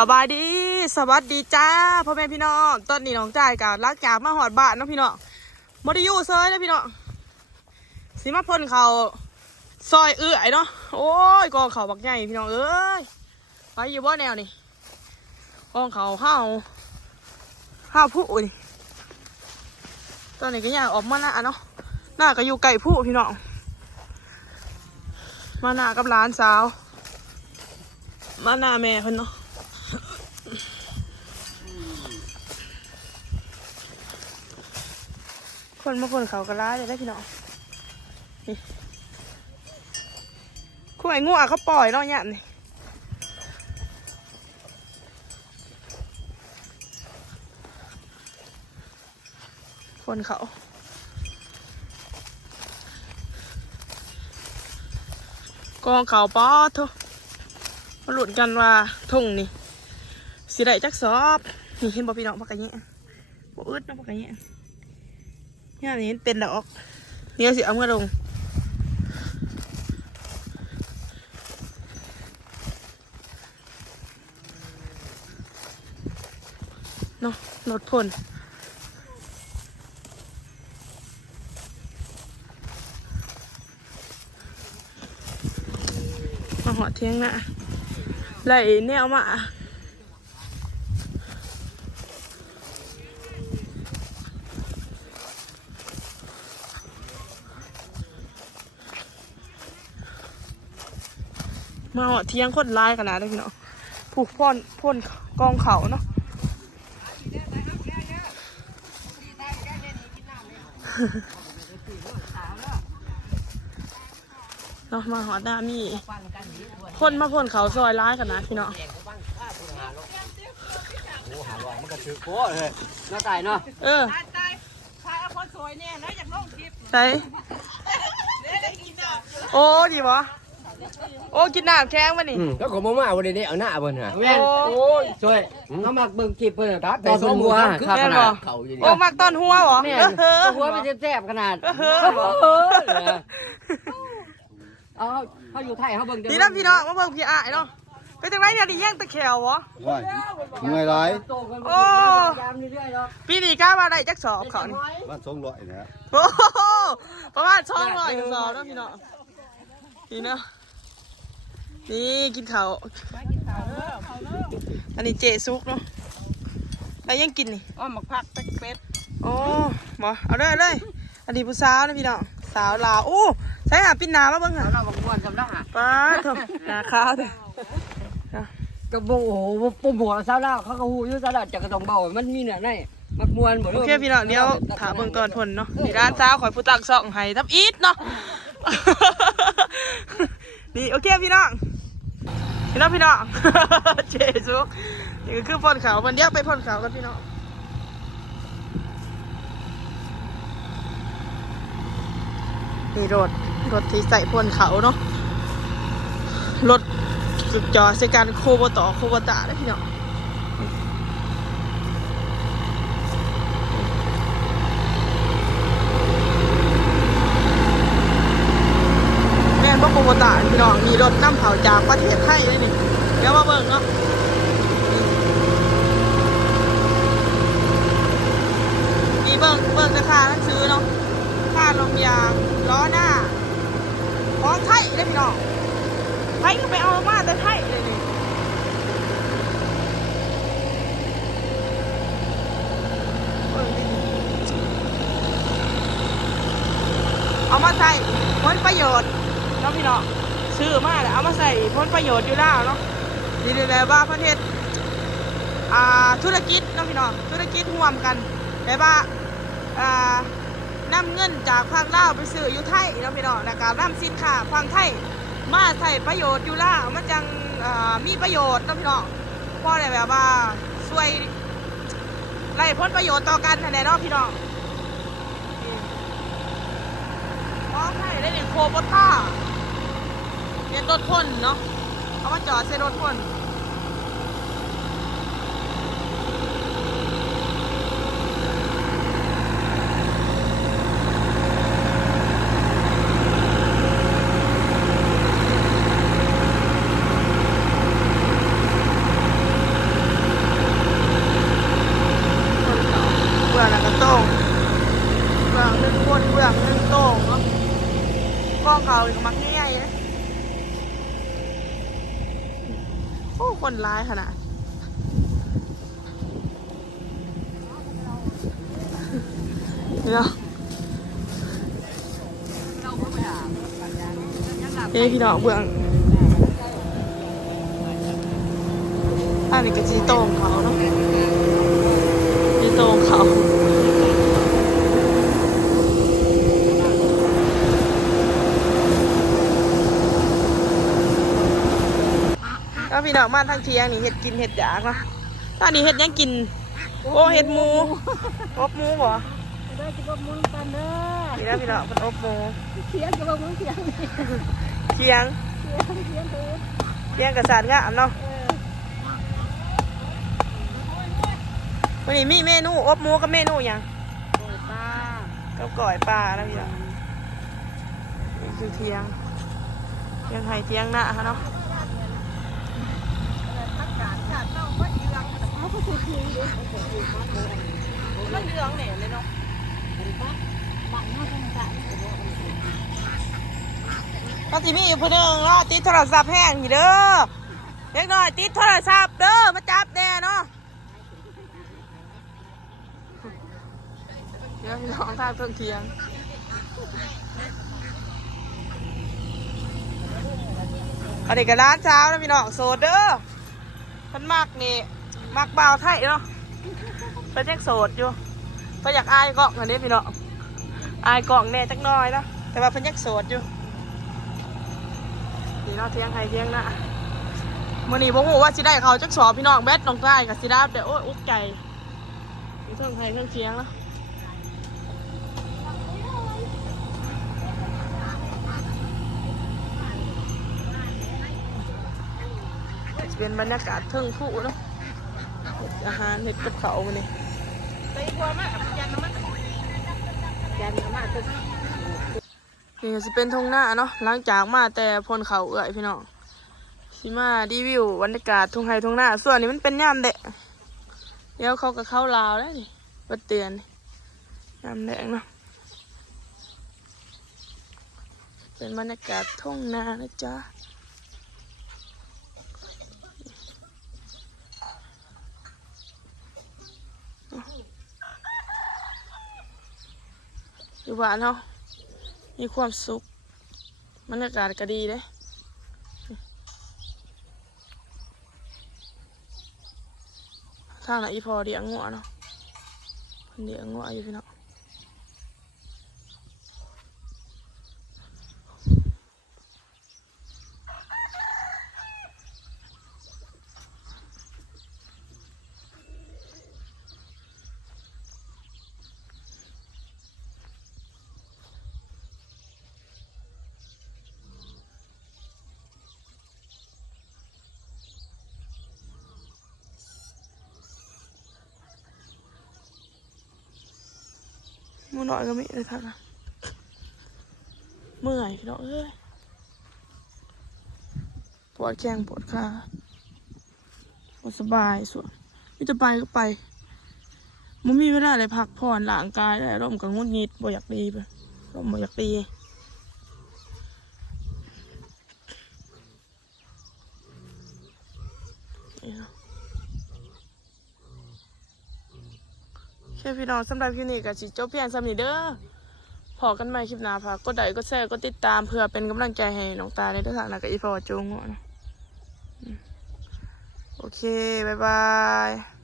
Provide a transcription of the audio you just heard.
สบายดีสวัสดีจ้าพ่อแม่พี่น้องตอนนี้น้องจ่ายกับลักจากมาหอดบ้านเนาะพี่น้องบไดิยูเซยนะพี่น้องสิมาพ่นเขาซอยไอเนาะโอ้ยกองเขาบักใหญ่พี่น้องเอ้ยไปอยู่บ่แนวนี่กองเขาห้าวผู้นี่ตอนนี้ก็อยากออกมาหน้าเนาะหน้าก็อยู่ไก่ผู้พี่น้องมาหน้ากับร้านสาวมาหน้าแม่เพิ่นเนาะคนมาคนเขากระล้าจะได้พี่น้องนี่คู่ไอ้งูอ่ะเขาปล่อยเนาะเนี่ยนี่คนเขากองเขาป๊อดทุกมาหลุดกันว่าทุ่งนี่สิได้จักสอบนี่เห็นบ่พี่น้องพักกันเนี้ยบ่อึดเนาะพักกันเนี้ยเนี่ยนี่เป็นดอกเนี่ยสิเอาเมื่อลงเนาะรถพ่นมาหอดเที่ยงนะไหลแนวมามาหอดเที่ยงคนร้ายขนาดนี้พี่เนาะผูกพ่นกองเขาเนาะเนาะมาหอดหน้ามีพ่นมาพ่นเขาซอยร้ายขนาดพี่เนาะมันก็ถือโก้เลยน่าตายเนาะตายเอาคนสวยเนี่ยนะอยากลงคลิปใช่โอ้ดีวะโอ้กินน้ำแข็งมานี่แล้วของมาวันนี้เอาหน้าเพิ่นฮะแม่โอ้ยช่วยเขามักเบิ่งคลิปเพิ่นตัดแต่สมหัวคือขนาดเขาอยู่นี่โอ้มักต้นหัวเหรอเนี่ยหัวมันแซ่บขนาดเขาอยู่ไทยเขาเบิ่งดีนะพี่น้องมาเบิ่งพี่อ้ายเนาะไปจังไรเนี่ยดิแย่งตะแขววะว้ายยังไงไรโอ้ปีนี้กล้ามาได้จักสอบเขานี่บ้าน200นะโอ้ประมาณ200กระสอบเนาะพี่น้องนี่เนาะนี่กินข้าวอันนี้เจซุกเนาะแล้วยังกินนี่อ้อมหมักผักเป็ดโอ้หมอเอาเลยอันนี้ผู้สาวนะพี่น้องสาวลาวโอ้ใช้หาปิ้นนามาเบิ่งหาเราบักม่วนจำได้ฮะป้าทำหนาข้าวเถอะกระโบโอ้โหปุ่มหัวซาลาเขาก็หูอยู่ซาลาจากกระตองเบามันมีเนี่ยในมักม่วนบ่โอเคพี่น้องเดี๋ยวถามเบิ่งตอนผลเนาะนี่ร้านสาวขอยผู้ตักส่องให้ทับอีทเนาะนี่โอเคพี่น้องเจซุกนี่ก็คือพ่นเขาวันเดียวไปพ่นเขากันพี่น้องนี่รถที่ใส่พ่นเขาเนาะรถสุดจอใส่การโคบตาได้พี่น้องแม่นบ่โคบตาพี่น้องมีรถน้ำเผาจากประเทศไทยเลยนี่เดี๋ยวมาเบิ่งเนาะมีเบิ่งราคาทั้งซื้อเนาะค่าลมยางล้อหน้าของไทยได้พี่น้องไทยก็ไปเอามาแต่ไทยเลยนี่เอามาใส่ผลประโยชน์เนาะพี่น้องซื้อมาแล้วเอามาใส่ผลประโยชน์อยู่แล้วเนาะดีเลยแบบว่าประเทศธุรกิจเนาะพี่น้องธุรกิจร่วมกันแบบว่านำเงินจากฝั่งลาวไปซื้ออยู่ไทยเนาะพี่น้องแล้วก็นำสินค้าฝั่งไทยมาใส่ประโยชน์อยู่ลาวมันจังมีประโยชน์เนาะพี่น้องเพราะอะไรแบบว่าช่วยไล่ผลประโยชน์ต่อกันแน่เนาะพี่น้องเพราะไทยได้เนี่ยโคบท่าเป็นรถพ่นเนาะเอามาจอดใส่รถพ่น เขาอีกมักง่ายๆนะโอ้คนร้ายขนาดเนาะพี่น้องเบื้องอันนี้ก็จีโต้งเขาเนาะจีโต้งเขาก็พี่น้องมาทางเที่ยงนี่เห็ดกินเห็ดอยากเนาะตอนนี้เห็ดยังกินโอ้เห็ดหมูอบหมูบ่ได้จะอบหมูกันเด้อ นี่นะพี่น้องเป็นอบหมู เคียงจะอบหมูเคียง เคียงกระสานงามเนาะวันนี้มีเมนูอบหมูกับเมนูหยังกับก่อยปลาแล้วพี่น้องนี่คือเที่ยงไห่เที่ยงหน้าฮะเนาะมันเหลืองเนี่ยเลยเนาะก็ที่มีอยู่ผู้หนึ่งเนาะติดโทรศัพท์แห้งอยู่เด้อเล็กน้อยติดโทรศัพท์เด้อมาจับแน่เนาะเดี๋ยวพี่น้องทางเครื่องเคียงอันนี้ก็ร้านเช้านะพี่น้องโซดเด้อท่านมักนี่มักบ่าวไทยเนาะเป็นยังโสดอยู่เพิ่นอยากอายกล่องอันนี้พี่น้องอายกล่องแน่จักหน่อยเนาะแต่ว่าเพิ่นยังโสดอยู่นี่เนาะเที่ยงไห้เที่ยงหน้ามื้อนี้บ่ฮู้ว่าสิได้เขาจักสอบพี่น้องแบดน้องใต้กับสิดาบแต่โอ้ยอุกใจมีเทิงไห้เทิงเที่ยงเนาะจะเป็นบรรยากาศเทิงผู้เนาะอาหารเห็ดกับเขามื้อนี้ไปทัวร์มากยันน้ำมันยันน้ำมันนี่ก็จะเป็นทงหน้าเนาะหลังจากมาแต่พลเขาเอื่อยพี่น้องสิมารีวิวบรรยากาศทุ่งไร่ทุ่งนาส่วนนี้มันเป็นย่ามแดงเดี๋ยวเขาก็เข้าลาวแล้วนี่บัดเตือนย่ามแดงเนาะเป็นบรรยากาศทุ่งนานะจ๊ะอยู่บ้านเนาะมีความสุขบรรยากาศก็ดีเลยทางไหนอีพอเลี้ยงงัวเนาะเลี้ยงงัวอยู่พี่น้องมือหน่อยก็ไม่ได้ทักนะเมื่อยพี่น้องเอ้ยปวดแข้งปวดขาปวดสบายส่วนไม่จะไปก็ไปมันมีเวลาอะไรพักผ่อนร่างกายได้ร่มกับงุดงิดบ่อยากดีไปร่มบ่อยากดีพี่น้องสำหรับคลิปนี้ก็สิจบเพียงสำนี้เด้อพอกันใหม่คลิปหน้าฝากกดไลค์กดแชร์กดติดตามเพื่อเป็นกำลังใจให้น้องตาในทุกทางนะกับอีพอจูงนะโอเคบ๊ายบาย